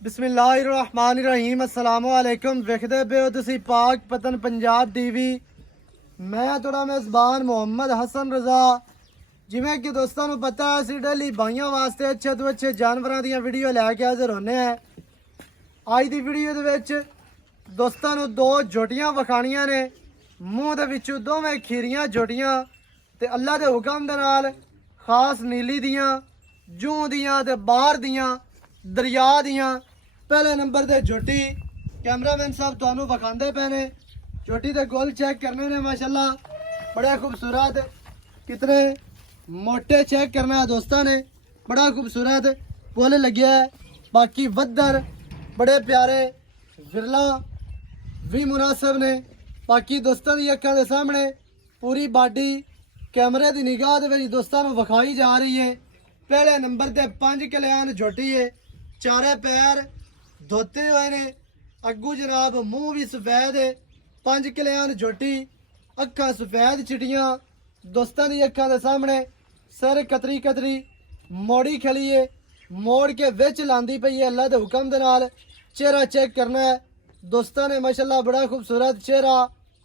बिस्मिल्लाहिर्रहमानिर्रहीम अस्सलामुअलैकुम। वेखदे पे हो तुसी पाक पतन पंजाब टीवी। मैं थोड़ा मेज़बान मोहम्मद हसन रज़ा। जिमें कि दोस्तों को पता है असी डेली भाइयों वास्ते अच्छे तो अच्छे जानवरों दी वीडियो लैके हाजिर होने हैं। अज की वीडियो दे विच दोस्तों को दो जोटियां विखाणियां ने। मूँह दे विचों दोवें खीरियां जोटियां ते अल्लाह के हुक्म दे नाल खास नीली दियां जूं दियां ते बाहर दियां दरिया दियां। पहले नंबर ते झोटी कैमरामैन साहब तुहानू विखांदे पे ने। झोटी दे गोल चेक करने ने माशाल्लाह बड़े खूबसूरत। कितने मोटे चेक करना है दोस्तों ने, बड़ा खूबसूरत गोल लगे है। बाकी वद्दर बड़े प्यारे विरला भी मुनासिब ने। बाकी दोस्तों की अखा के सामने पूरी बॉडी कैमरे की निगाह दे विच दोस्तों को विखाई जा रही है। पहले नंबर ते 5 कल्याण झोटी है, चारे पैर धोते हुए ने, अगू जनाब मूँह भी सफेद है। 5 कल्याण झोटी, अखा सफेद चिटियां दोस्तों की अखा के सामने। सर कतरी कतरी मोड़ी खली है, मोड़ के विच लांदी पई है अल्लाह के हुक्म दे नाल। चेहरा चेक करना है दोस्तों ने माशाल्लाह बड़ा खूबसूरत चेहरा,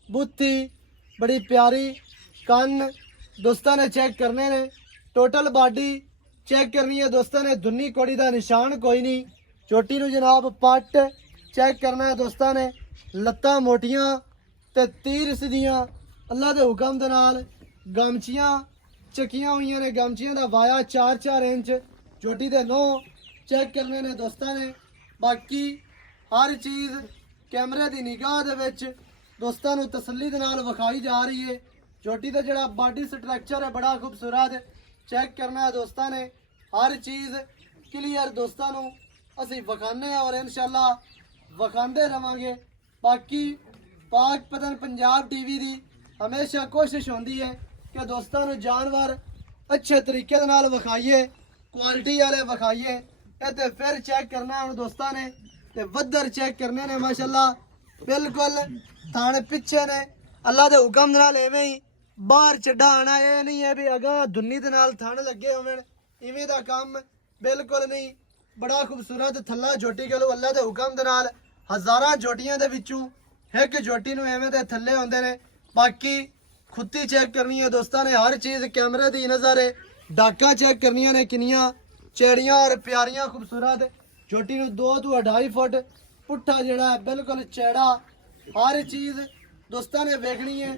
बुत्ती बड़ी प्यारी, कन दोस्तों ने चेक करने ने। टोटल बॉडी चेक करनी है दोस्तों ने, दुन्नी कोड़ी का निशान कोई नहीं। चोटी नू जनाब पट चेक करना है दोस्तों ने। लत्तां मोटियां ते तीर सीधियां अल्लाह के हुक्म दे नाल। गमचियां चकियां हुई ने, गमचियां का वाया 4-4 इंच। चोटी दे नो चेक करने ने दोस्तों ने। बाकी हर चीज़ कैमरे की निगाह दे विच दोस्तों को तसल्ली दे नाल विखाई जा रही है। चोटी का जोड़ा बॉडी स्ट्रक्चर है बड़ा खूबसूरत चेक करना है दोस्तों ने। हर चीज़ क्लीयर दोस्तों को असी विखाने और इंशाल्लाह विखाते रवांगे। बाकी पाक पतन पंजाब टीवी की हमेशा कोशिश होती है कि दोस्तों को जानवर अच्छे तरीके दे नाल विखाइए, क्वालिटी वाले विखाइए। तो फिर चेक करना है दोस्तों ने। तो वद्दर चेक करने ने माशाल्लाह बिल्कुल थाने पिछे ने अल्लाह के हुक्म दे नाल। इवें ही बाहर चढ़ा आना, ये नहीं है भी अगां दुन्नी दे नाल थाने लगे होवन, इवें दा काम बिल्कुल नहीं। बड़ा खूबसूरत थल्ला झोटी कह लो अल्लाह के हुक्म दे नाल। हज़ारां झोटियां दे विचों एक झोटी नूं एवें दे थल्ले होंदे ने। बाकी खुत्ती चेक करनी है दोस्तों ने, हर चीज़ कैमरे की नज़र है। डाका चेक करनियां ने किनियां चेड़ियां और प्यारियां खूबसूरत। झोटी नूं 2 तो 2.5 फुट पुट्ठा जिहड़ा है बिल्कुल चैड़ा। हर चीज़ दोस्तों ने वेखनी है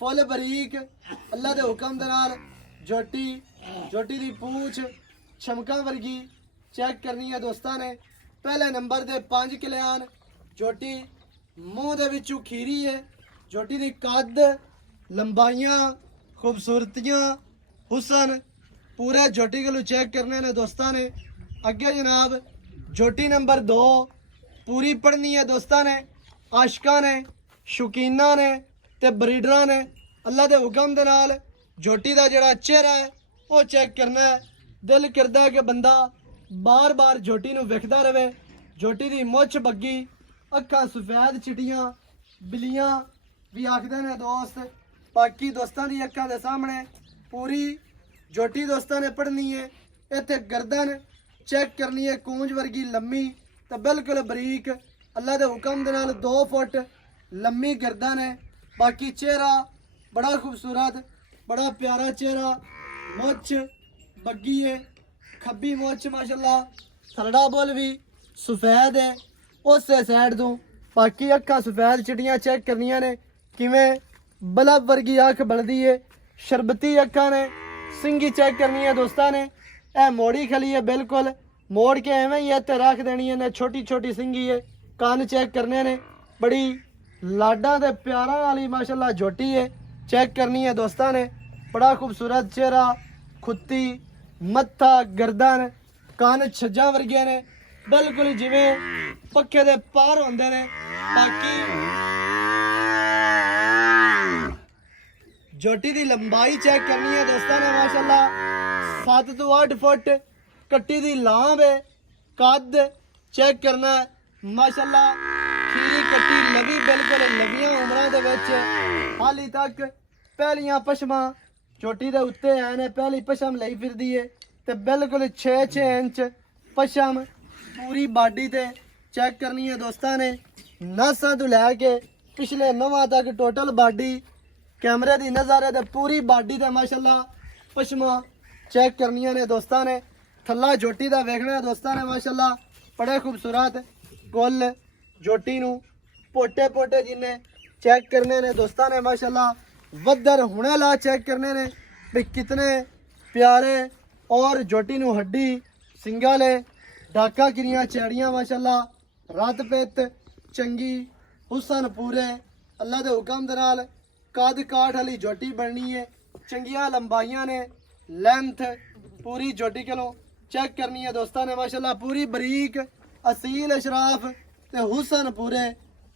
फुल बरीक अल्लाह के हुक्म दे नाल। झोटी झोटी की पूछ छमका वर्गी चेक करनी है दोस्तों ने। पहले नंबर दे 5 कल्याण झोटी, मूँह दे विचों खीरी है। झोटी की कद लंबाइयां खूबसूरतियां हुसन पूरे झोटी को चेक करने ने दोस्तों ने। अगे जनाब झोटी नंबर 2 पूरी पढ़नी है दोस्तों ने। आशका ने, शौकीना ने ते ब्रीडर ने अल्लाह के हुक्म दे नाल। झोटी का जोड़ा चेहरा है वो चेक करना है। दिल करता है कि बंदा बार बार झोटी नूं वेखदा रहे। झोटी की मुछ बग्गी, अखा सफेद चिटियां बिलियां भी आखदे ने दोस्त। बाकी दोस्तों की अखा के सामने पूरी झोटी दोस्तों ने पढ़नी है। इत्थे गर्दन चेक करनी है, कूंज वर्गी लम्मी तो बिल्कुल बरीक अल्लाह के हुक्म दे नाल। 2 फुट लम्मी गर्दन है। बाकी चेहरा बड़ा खूबसूरत, बड़ा प्यारा चेहरा। मुछ बग्गी है, खब्बी मुछ माशाल्लाह। थलड़ा बुल भी सफेद है उस साइड तो। बाकी अखा सफेद चिटियां चेक करनियां ने किवें बलब वर्गी अख बलदी है। शरबती अखा ने, सिंगी चेक करनी है दोस्तों ने। यह मोड़ी खली है बिल्कुल, मोड़ के एवें ही इत्ते रख देनी है। छोटी छोटी सिंगी है। कान चेक करने ने, बड़ी लाडा ते प्यारा वाली माशाल्लाह झोटी है चेक करनी है दोस्तों ने। बड़ा खूबसूरत चेहरा, खुत्ती मत्था गर्दन कान छज्जा वर्गे ने बिल्कुल जिवें पक्के दे पार होंदे ने। बाकी झोटी की लंबाई चेक करनी है दोस्तों ने माशाल्लाह 7 तो 8 फुट। कट्टी की लांब है। कद चेक करना है माशाल्लाह। खीरी कट्टी लवी बिल्कुल लवियां उमरां दे विच हाली तक पहलियां पशमां झोटी दे उत्ते है ने। पहली पशम लई फिरदी है ते बिल्कुल 6-6 इंच पशम पूरी बाडी ते चेक करनी है दोस्तों ने नसां तो लैके पिछले नवां तक टोटल बाडी कैमरे दी नज़र है पूरी बाडी ते माशाल्लाह पशमा चेक करनियां ने दोस्तों ने थल्ला झोटी दा वेखना है दोस्तों ने माशाल्लाह बड़े खूबसूरत कुल झोटी नू पोटे पोटे जिन्ने चेक करने ने दोस्तों ने माशाल्लाह वद्दर हुणे ला चेक करने ने भी कितने प्यारे और झोटी नू हड्डी सिंगाले डाका किरियां चैड़ियां माशाल्लाह रात पेत चंगी हुसन पूरे अल्लाह दे हुक्म दे नाल कद काठ वाली झोटी बननी है चंगियां लंबाइयां ने लेंथ पूरी झोटी कोलों चेक करनी है दोस्तों ने माशाल्लाह पूरी बरीक असील अशराफ ते हुसन पूरे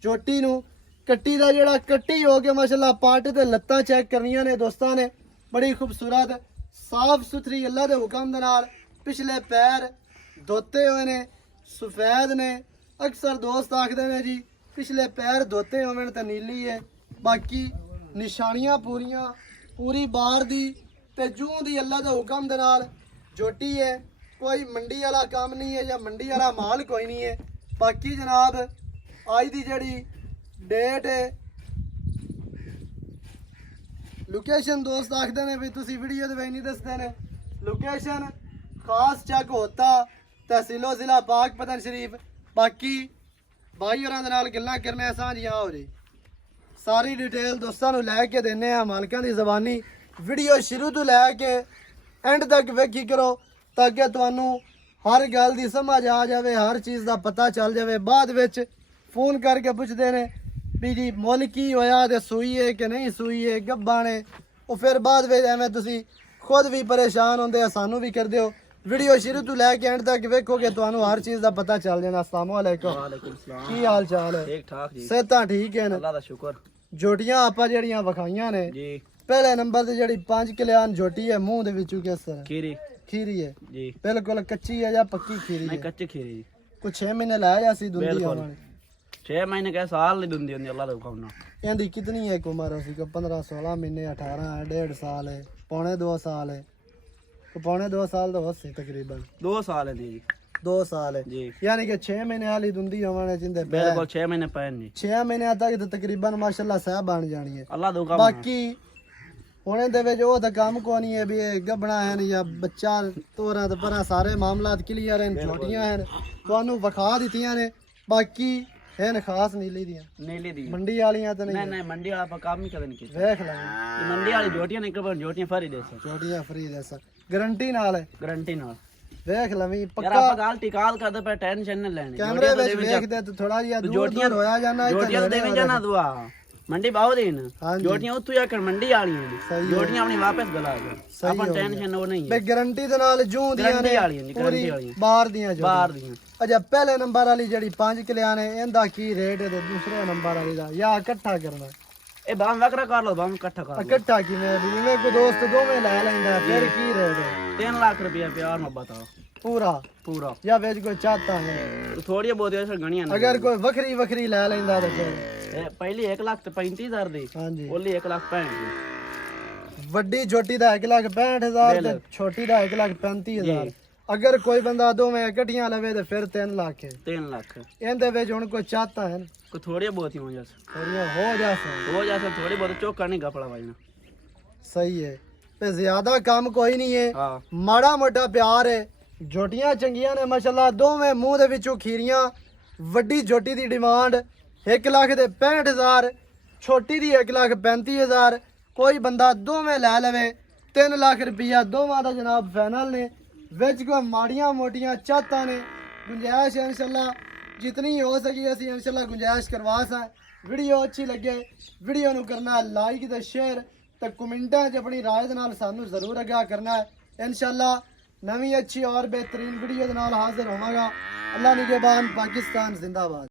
झोटी नू कट्टी दा जेड़ा कट्टी हो के माशाल्लाह पाट ते लत्तां चेक करनियां ने दोस्तों ने बड़ी खूबसूरत साफ सुथरी अल्लाह दे हुक्म दे नाल पिछले पैर धोते हुए ने सफेद ने अक्सर दोस्त आखदे ने जी पिछले पैर धोते होवन ते नीली है बाकी निशानियां पूरी बार दी ते जूं दी अल्लाह दे हुक्म दे नाल झोटी है कोई मंडी वाला काम नहीं है या मंडी वाला माल कोई नहीं है बाकी जनाब आज दी जड़ी डेट है लोकेशन दोस्त आखते ने भी तुसी वीडियो दे नहीं दसते ने लोकेशन खास चेक होता तहसीलो जिला पाकपतन शरीफ बाकी भाई होरां दे नाल गल्लां करने सांझियां हो रही सारी डिटेल दोस्तों नू लैके देने आ मालकां दी ज़बानी वीडियो शुरू तो लैके एंड तक वेखी करो ताकि तुहानू हर गल दी समझ आ जाए हर चीज़ का पता चल जाए बाद विच फोन करके पुछते ने भी जी मुल की होया ते सूई है कि नहीं सूई है गब्बा ने वो फिर बाद में एवं तुसी खुद भी परेशान होंदे आ सानू भी कर दिओ वीडियो शुरू तो लैके एंड तक वेखोगे तुहानू हर चीज़ का पता चल जाना अस्सलाम वालेकुम की हाल चाल है ठीक ठाक जी सेहतां ठीक है अल्लाह दा शुक्र झोटियां आपां जेहड़ियां वखाइयां ने जी पहले नंबर ते जेहड़ी 5 किलियान झोटी है मुंह दे विचों किसर खीरी खीरी है जी बिल्कुल कच्ची है या पक्की खीरी नहीं है कच्ची खीरी जी कुछ 6 महीने लाया या सी दुंदी बिल्कुल। आवाने 6 महीने के साल नहीं दुंदी होंदी अल्लाह दा हुक्म ना इनकी कितनी है उम्र उसी को 15 16 महीने 18 है 1.5 साल है पौने 2 साल है तो पौने 2 साल तो बस तकरीबन 2 साल है जी 2 साल है जी यानी कि 6 महीने वाली दुंदी आवाने जिंदे बिल्कुल 6 महीने पैन जी 6 महीने तक तो तकरीबन माशाल्लाह सह बन जानी है अल्लाह दा हुक्म बाकी हुणे दे विच ओह तां काम को नहीं है भी ये गबना है या बच्चा तोरा ते परा सारे मामलात क्लियर हैं छोटियां हैं तुहानू वखा दित्तियां ने बाकी हैं खास नीली दियां नीली दी मंडी वालियां तो नहीं नहीं मंडी वाला पर काम नहीं करन की वेख ले ये मंडी वाली जोटियां नहीं कर जोटियां फरी दे सर छोटियां फ्री दे सर गारंटी नाल है गारंटी ना वेख लवी यार पक्का आप गाल टिकाल कर दे पे टेंशन न लेनी कैमरे विच वेख दे तो थोड़ा जिहा दूर जोटियां दूर होया जाना जोटियां देवे जाना दुआ मंडी बाव देन हाँ जी। जोटियां उतु या कर मंडी वाली सही जोटियां अपनी वापस गला दे सही अपन हो टेंशन वो नहीं बे है गारंटी दे नाल जूं दियां गारंटी ने वाली है पूरी गारंटी वाली बाहर दियां जो बाहर दी अच्छा पहले नंबर वाली जड़ी 5 किलियां ने इंदा की रेट है ते दूसरे नंबर वाली दा या इकट्ठा करना ए बाम वकरा कर लो बाम इकट्ठा कर लो इकट्ठा किवें भी मैं को दोस्त दोवें ले लैंदा फिर की रेट है 3 लाख रुपया प्यार में बताओ पूरा पूरा या वेच कोई चाहता है थोड़ी बहुत ऐसा गणिया अगर कोई वखरी वखरी ले लैंदा तो फिर पहली 1,35,000 दी हां जी ओली 1,65,000 वड्डी छोटी दा 1,65,000 ते छोटी दा 1,35,000 अगर कोई बंदा दोवें इकट्ठियां लवे तो फिर 3 लाख है 3 लाख इंदे विच हुन कोई चाहता है को थोड़ी बहुत ही हो जाए थोड़ियां हो जासे हो जाए थोड़ी बहुत चौका नहीं कपड़ा भाई ना सही है पे ज्यादा काम कोई नहीं है हाँ माड़ा मोटा प्यार है झोटियां चंगियां ने माशाल्लाह दोवें मुंह दे विचों खीरियां वड्डी झोटी दी डिमांड 1,65,000 छोटी दी 1,35,000 कोई बंदा दोवें लै लवे 3 लाख रुपया दोवां दा जनाब फाइनल ने विच कोई माड़ियां मोटियां चाहतां ने गुंजाइश है इंशाल्लाह जितनी हो सकी असी इंशाल्लाह गुंजाइश करवा सा वीडियो अच्छी लगे वीडियो नू करना लाइक ते शेयर ते कमेंटां च अपनी राय दे नाल सानू जरूर आगाह करना है इंशाल्लाह नवी अच्छी और बेहतरीन वीडियो दे नाल हाजिर होवांगा अल्लाह निगहबान पाकिस्तान जिंदाबाद।